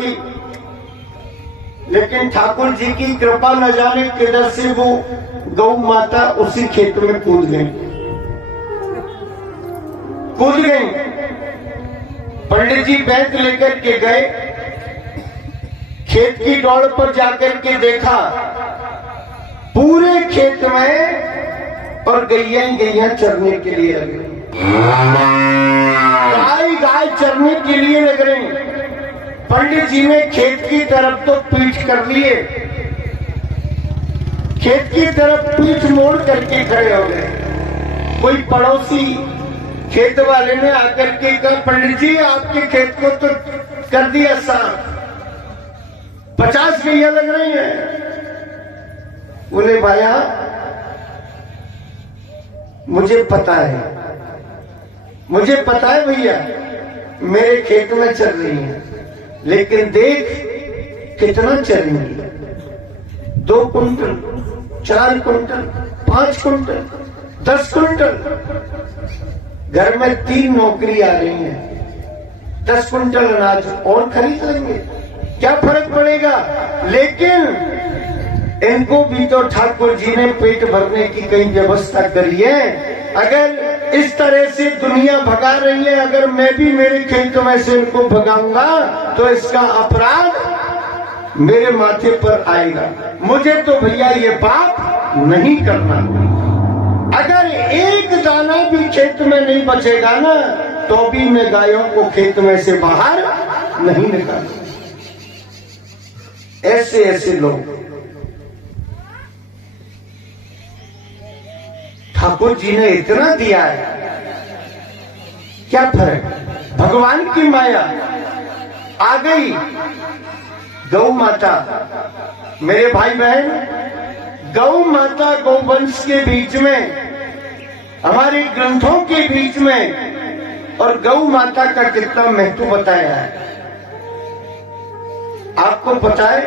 थी, लेकिन ठाकुर जी की कृपा न जाने किधर से वो गौ माता उसी खेत में कूद गई। पंडित जी बैत लेकर के गए, खेत की दौड़ पर जाकर के देखा पूरे खेत में और गैया चरने के लिए लग रही, गाय चरने के लिए लग रही। पंडित जी ने खेत की तरफ तो पीठ कर लिए, खेत की तरफ पीठ मोड़ करके खड़े हो गए। कोई पड़ोसी खेत वाले ने आकर के कहा, पंडित जी आपके खेत को तो कर दिया साफ, 50 गैया लग रही हैं। बोले भाया मुझे पता है भैया, मेरे खेत में चल रही है, लेकिन देख कितना चलेंगी, 2 कुंटल, 4 कुंटल, 5 कुंटल, 10 कुंटल। घर में 3 नौकरी आ रही है, 10 कुंटल अनाज और खरीद लेंगे, क्या फर्क पड़ेगा। लेकिन इनको भी तो ठाकुर जी ने पेट भरने की कई व्यवस्था करी है। अगर इस तरह से दुनिया भगा रही है, अगर मैं भी मेरे खेत में से इनको भगाऊंगा तो इसका अपराध मेरे माथे पर आएगा। मुझे तो भैया ये पाप नहीं करना। अगर एक दाना भी खेत में नहीं बचेगा ना, तो भी मैं गायों को खेत में से बाहर नहीं निकालूंगा। ऐसे लोग ठाकुर जी ने इतना दिया है, क्या फर्क। भगवान की माया आ गई। गौ माता, मेरे भाई बहन, गौ माता गौवंश के बीच में, हमारे ग्रंथों के बीच में और गौ माता का कितना महत्व बताया है। आपको पता है,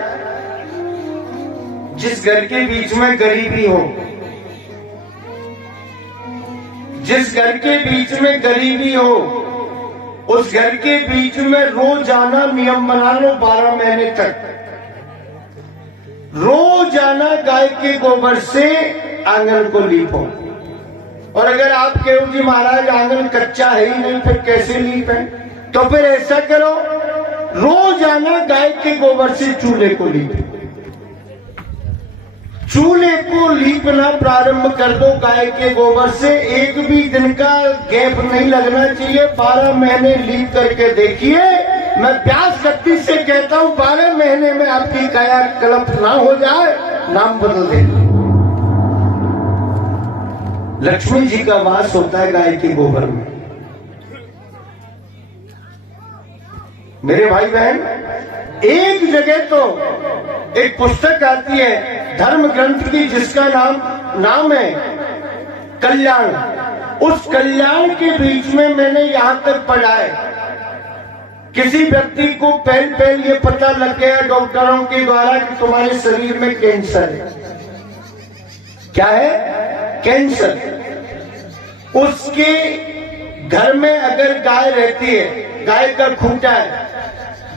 जिस घर के बीच में गरीबी हो, जिस घर के बीच में गरीबी हो, उस घर के बीच में रोजाना नियम बना लो 12 महीने तक, रोजाना गाय के गोबर से आंगन को लीपो। और अगर आप कहो जी महाराज आंगन कच्चा है ही नहीं, फिर कैसे लीपे, तो फिर ऐसा करो, रोजाना गाय के गोबर से चूल्हे को लीपो। चूल्हे को लीपना प्रारंभ कर दो गाय के गोबर से, एक भी दिन का गैप नहीं लगना चाहिए। 12 महीने लीप करके देखिए। मैं व्यास शक्ति से कहता हूं 12 महीने में आपकी कायाकल्प ना हो जाए, नाम बदल देना। लक्ष्मी जी का वास होता है गाय के गोबर में। मेरे भाई बहन, एक जगह तो एक पुस्तक आती है धर्म ग्रंथ की, जिसका नाम है कल्याण। उस कल्याण के बीच में मैंने यहां तक पढ़ा है, किसी व्यक्ति को पहले ये पता लग गया डॉक्टरों के द्वारा कि तुम्हारे शरीर में कैंसर है। क्या है? कैंसर। उसके घर में अगर गाय रहती है, गाय का खूंटा है,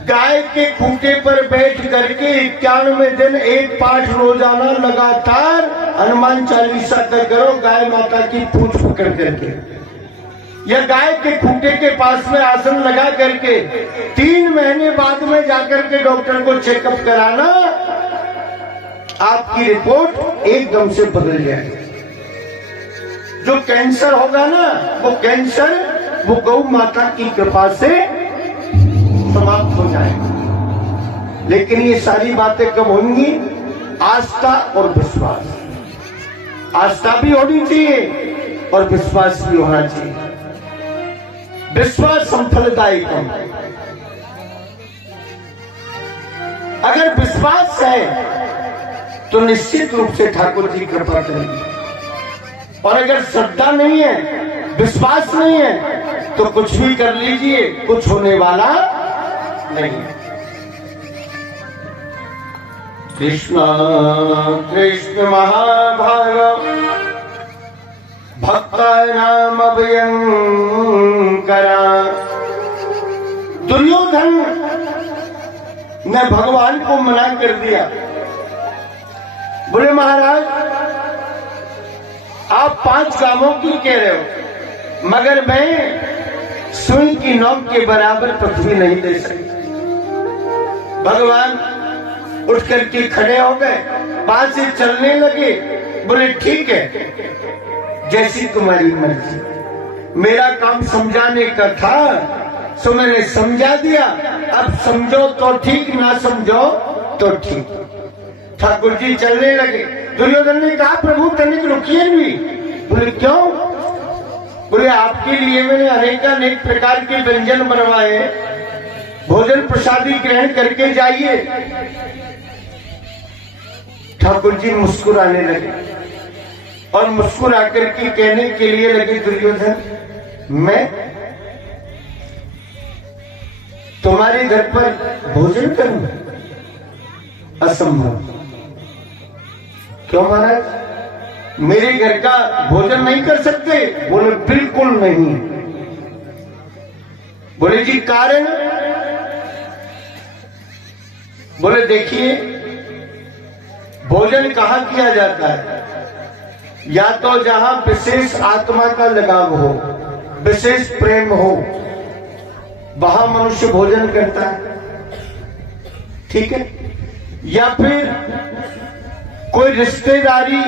गाय के खूंटे पर बैठ करके 91 दिन एक पाठ रोजाना लगातार हनुमान चालीसा का करो, गाय माता की पूंछ पकड़ करके, या गाय के खूंटे के पास में आसन लगा करके 3 महीने बाद में जाकर के डॉक्टर को चेकअप कराना, आपकी रिपोर्ट एकदम से बदल जाएगी। जो कैंसर होगा ना, वो कैंसर वो गौ माता की कृपा से समाप्त हो जाएगा। लेकिन ये सारी बातें कब होंगी? आस्था और विश्वास। आस्था भी होनी चाहिए और विश्वास भी होना चाहिए। विश्वास संफलदायक है। अगर विश्वास है तो निश्चित रूप से ठाकुर जी कृपा करेंगे, और अगर श्रद्धा नहीं है, विश्वास नहीं है, तो कुछ भी कर लीजिए, कुछ होने वाला नहीं। कृष्ण कृष्ण महाभाग भक्तानाम भयंकरा। दुर्योधन मैं भगवान को मना कर दिया। बोले महाराज आप 5 कामों की कह रहे हो, मगर मैं सुई की नोक के बराबर पृथ्वी नहीं दे सकती। भगवान उठ करके खड़े हो गए, 5 से चलने लगे। बोले ठीक है, जैसी तुम्हारी मर्जी। मेरा काम समझाने का था, सो मैंने समझा दिया। अब समझो तो ठीक, ना समझो तो ठीक। ठाकुर जी चलने लगे। दुर्योधन ने कहा प्रभु तनिक रुकिए भी। बोले क्यों? बोले आपके लिए मैंने अनेक प्रकार के व्यंजन बनवाए, भोजन प्रसादी ग्रहण करके जाइए। ठाकुर जी मुस्कुराने लगे और मुस्कुरा करके कहने के लिए लगे दुर्योधन मैं तुम्हारे घर पर भोजन करूं? असंभव। क्यों महाराज, मेरे घर का भोजन नहीं कर सकते? बोले बिल्कुल नहीं। बोले जी कारण? बोले देखिए भोजन कहां किया जाता है? या तो जहां विशेष आत्मा का लगाव हो, विशेष प्रेम हो, वहां मनुष्य भोजन करता है, ठीक है। या फिर कोई रिश्तेदारी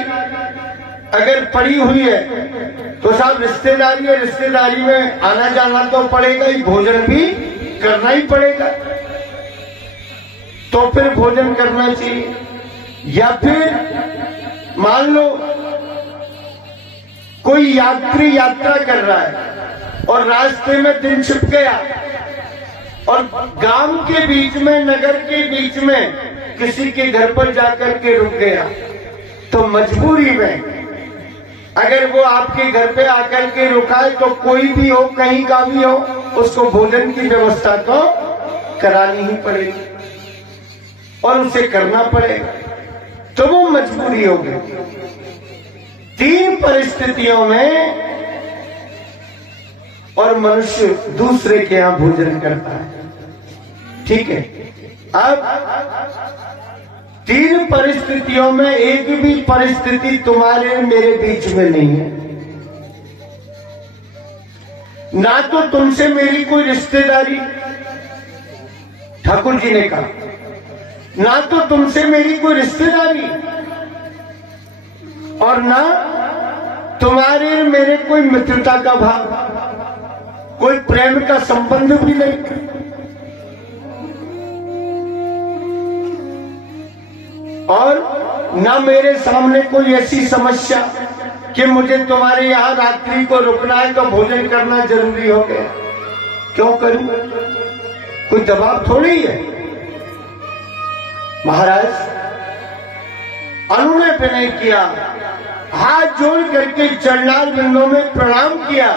अगर पड़ी हुई है तो साहब रिश्तेदारी है, रिश्तेदारी में आना जाना तो पड़ेगा ही, भोजन भी करना ही पड़ेगा, तो फिर भोजन करना चाहिए। या फिर मान लो कोई यात्री यात्रा कर रहा है और रास्ते में दिन छिप गया और गांव के बीच में, नगर के बीच में किसी के घर पर जाकर के रुक गया, तो मजबूरी में अगर वो आपके घर पे आकर के रुका है तो कोई भी हो, कहीं का भी हो, उसको भोजन की व्यवस्था तो करानी ही पड़ेगी और उसे करना पड़ेगा, तो वो मजबूरी होगी। 3 परिस्थितियों में और मनुष्य दूसरे के यहां भोजन करता है, ठीक है। अब 3 परिस्थितियों में एक भी परिस्थिति तुम्हारे मेरे बीच में नहीं है। ना तो तुमसे मेरी कोई रिश्तेदारी, ठाकुर जी ने कहा, ना तो तुमसे मेरी कोई रिश्तेदारी और ना तुम्हारे मेरे कोई मित्रता का भाव, कोई प्रेम का संबंध भी नहीं। और ना मेरे सामने कोई ऐसी समस्या कि मुझे तुम्हारे यहां रात्रि को रुकना है तो भोजन करना जरूरी हो गया। क्यों करूं? कोई दबाव थोड़ी है। महाराज उन्होंने विनय किया, हाथ जोड़ करके चरणार बिंदों में प्रणाम किया,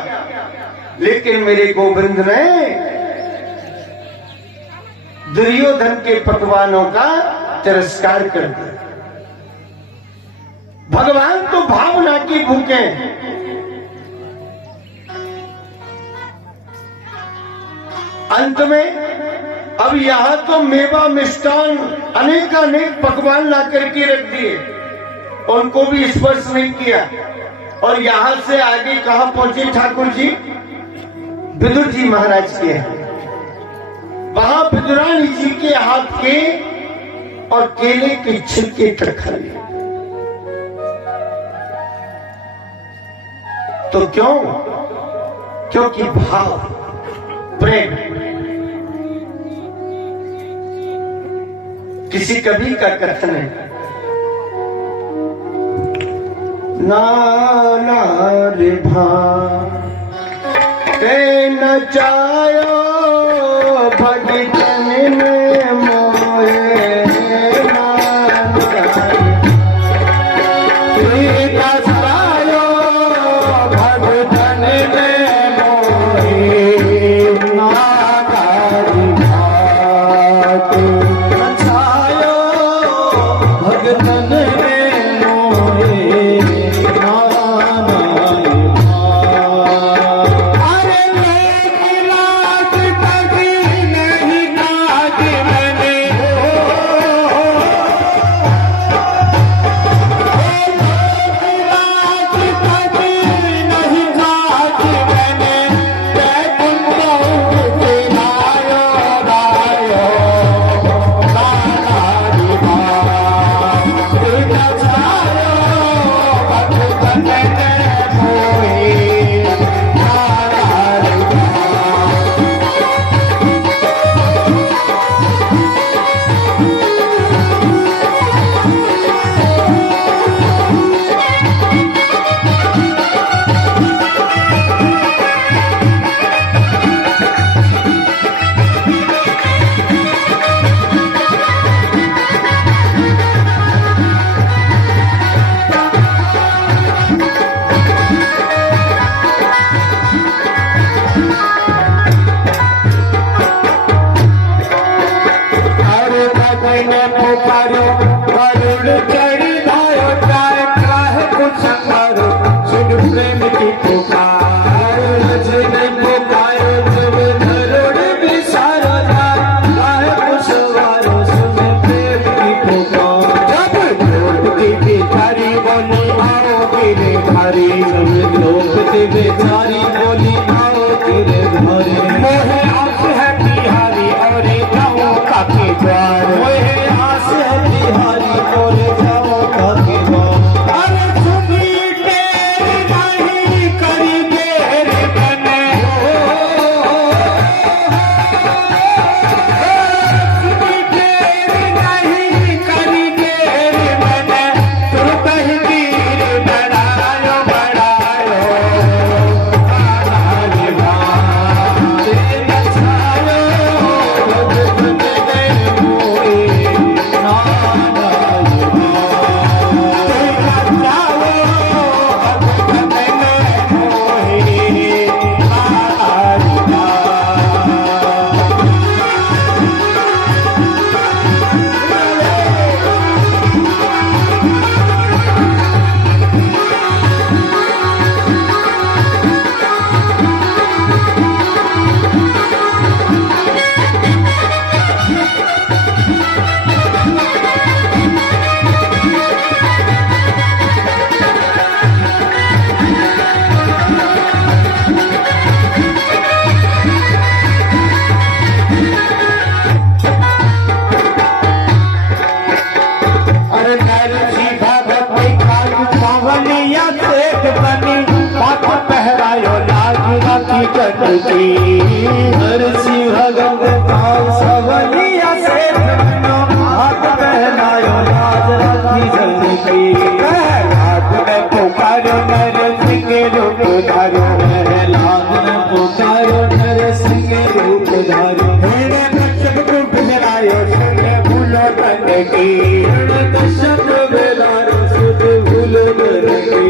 लेकिन मेरे गोविंद ने दुर्योधन के पकवानों का तिरस्कार कर दिया। भगवान तो भावना की भूखे हैं। अंत में अब यहां तो मेवा मिष्टान अनेक पकवान ला करके रख दिए, उनको भी स्पर्श नहीं किया। और यहां से आगे कहां पहुंचे ठाकुर जी? विदुर जी महाराज के यहाँ। वहां विदुरानी जी के हाथ के और केले के छिलके तक खा लिए। तो क्यों? क्योंकि भाव, प्रेम। किसी कवि का कथन है, नाना रे भाव ते नचायो भगतन में मोए, अरे प्यारी बोली आओ तेरे घरे मोहे आस है बिहारी और जाओ काके द्वार मोहे आस है बिहारी और जाओ काके द्वार अरे सुनी तेरी नहीं करी मेरे बने सुनी तेरी नहीं करी मेरे बने तू कहीं तीर बढ़ायो बढ़ायो नरसी भगत सवलिया से हाथ पहनायो लाज राखी जनकी हाथ में पुकारो नरसिंह रूप धारो लाज में पुकारो नरसिंह रूप धारो मेरे दर्शक को बिहरायो सुन भूलो तन की दर्शक बेलारो सुध भूलो तन की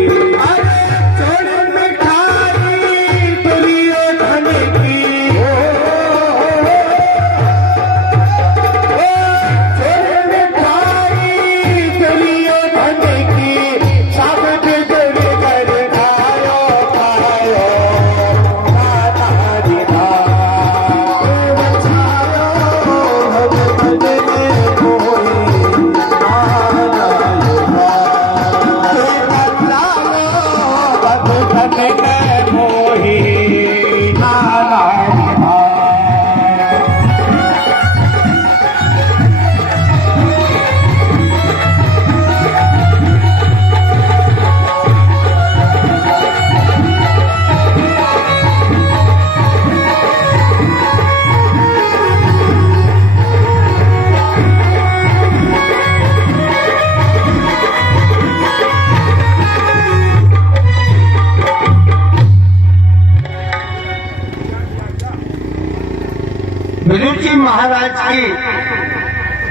विदुर जी महाराज के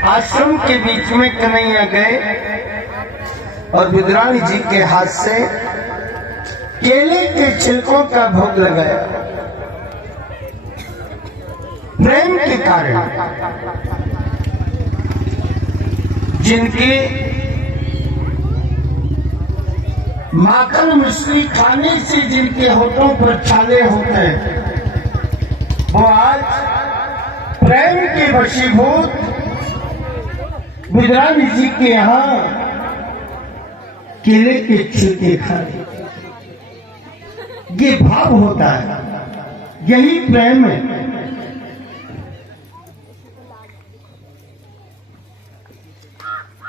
आश्रम के बीच में कन्हैया गए और विदुरानी जी के हाथ से केले के छिलकों का भोग लगाया। प्रेम के कारण जिनके माखन मिश्री खाने से जिनके होठों पर छाले होते हैं, वो आज प्रेम के वशीभूत विदुरानी जी के यहाँ केले के छिलके खाते। ये भाव होता है, यही प्रेम है।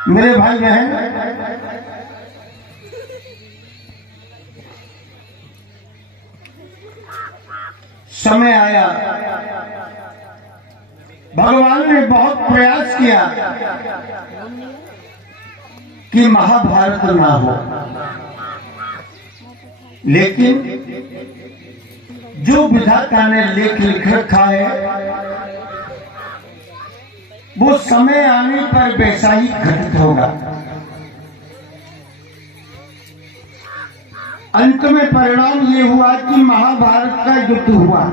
मेरे भाई बहन, समय आया, भगवान ने बहुत प्रयास किया कि महाभारत ना हो, लेकिन जो विधाता ने लेख लिख रखा है वो समय आने पर वैसा ही घटित होगा। अंत में परिणाम ये हुआ कि महाभारत का युद्ध हुआ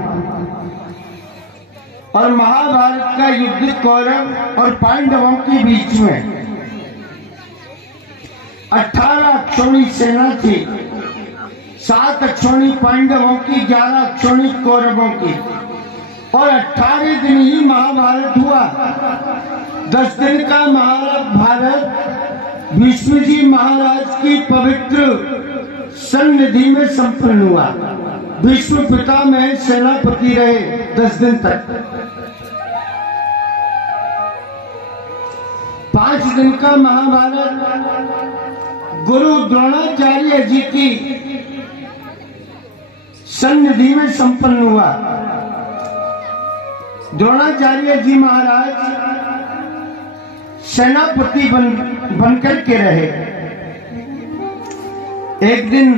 और महाभारत का युद्ध कौरव और पांडवों के बीच में 18 अक्षौणी सेना थी, 7 अक्षौणी पांडवों की, 11 अक्षौणी कौरवों की, और 18 दिन ही महाभारत हुआ। 10 दिन का महाभारत भीष्म जी महाराज की पवित्र सन्निधि में संपन्न हुआ। भीष्म पिता में सेनापति रहे 10 दिन तक। 5 दिन का महाभारत गुरु द्रोणाचार्य जी की सन्निधि में संपन्न हुआ। द्रोणाचार्य जी महाराज सेनापति बनकर के रहे। एक दिन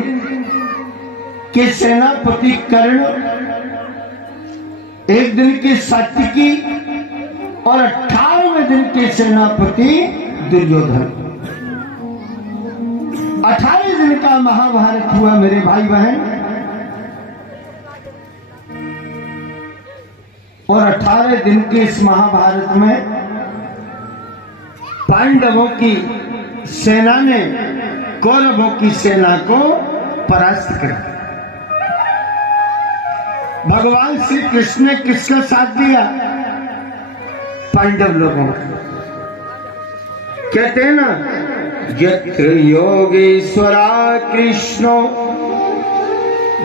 के सेनापति कर्ण, एक दिन के सात्विकी और 18वें दिन के सेनापति दुर्योधन। 18 दिन का महाभारत हुआ मेरे भाई बहन। और 18 दिन के इस महाभारत में पांडवों की सेना ने कौरवों की सेना को परास्त किया। भगवान श्री कृष्ण ने किसका साथ दिया? पांडव लोगों का। कहते हैं ना, यत्र योगेश्वरा कृष्णो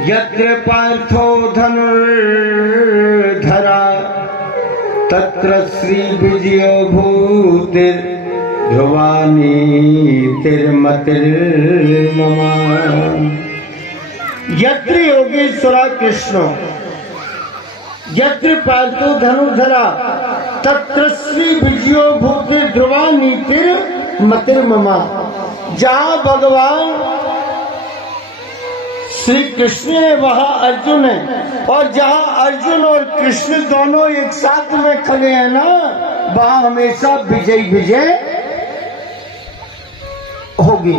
यत्र पार्थो धनुर्धरा तत्र श्री विजयो भूतिर ध्रुवानीतिर्मतिर्ममा। यत्र योगेश्वरा कृष्णो यत्र पार्थो धनुर्धरा तत्र श्री विजयो भूतिर ध्रुवानीतिर्मतिर्ममा। जहां भगवान श्री कृष्ण है वहां अर्जुन है, और जहां अर्जुन और कृष्ण दोनों एक साथ में खड़े हैं ना, वहां हमेशा विजय विजय होगी।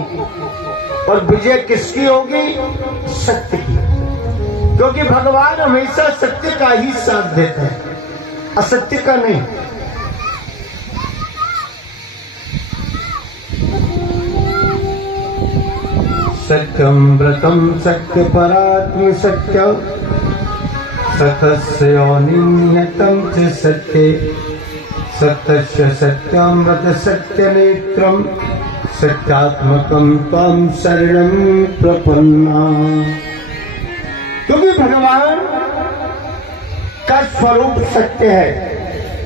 और विजय किसकी होगी? सत्य की। क्योंकि भगवान हमेशा सत्य का ही साथ देते हैं, असत्य का नहीं। सत्यम व्रतम सत्य परात्म सत्य सतस्य नियतम च सत्ये सत्यस्य सत्यामृत सत्य नेत्रम सत्यात्मकम तम शरणं प्रपन्ना। क्योंकि भगवान का स्वरूप सत्य है,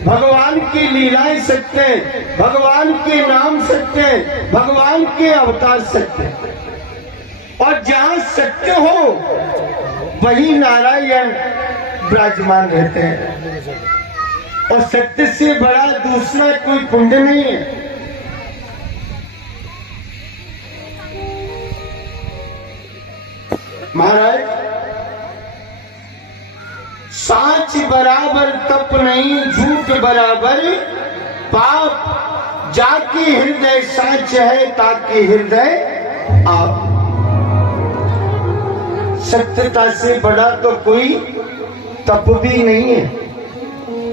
भगवान की लीलाएं सत्य है, भगवान के नाम सत्य है, भगवान के अवतार सत्य है। और जहां सत्य हो वही नारायण विराजमान रहते हैं। और सत्य से बड़ा दूसरा कोई पुण्य नहीं है। महाराज, साच बराबर तप नहीं, झूठ बराबर पाप। जाके हृदय साच है ताकि हृदय आप। सत्यता से बड़ा तो कोई तप भी नहीं है,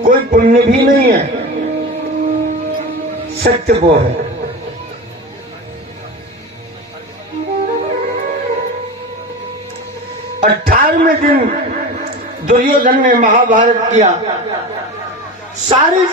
कोई पुण्य भी नहीं है। सत्य वो है। अठारहवें दिन दुर्योधन ने महाभारत किया। सारे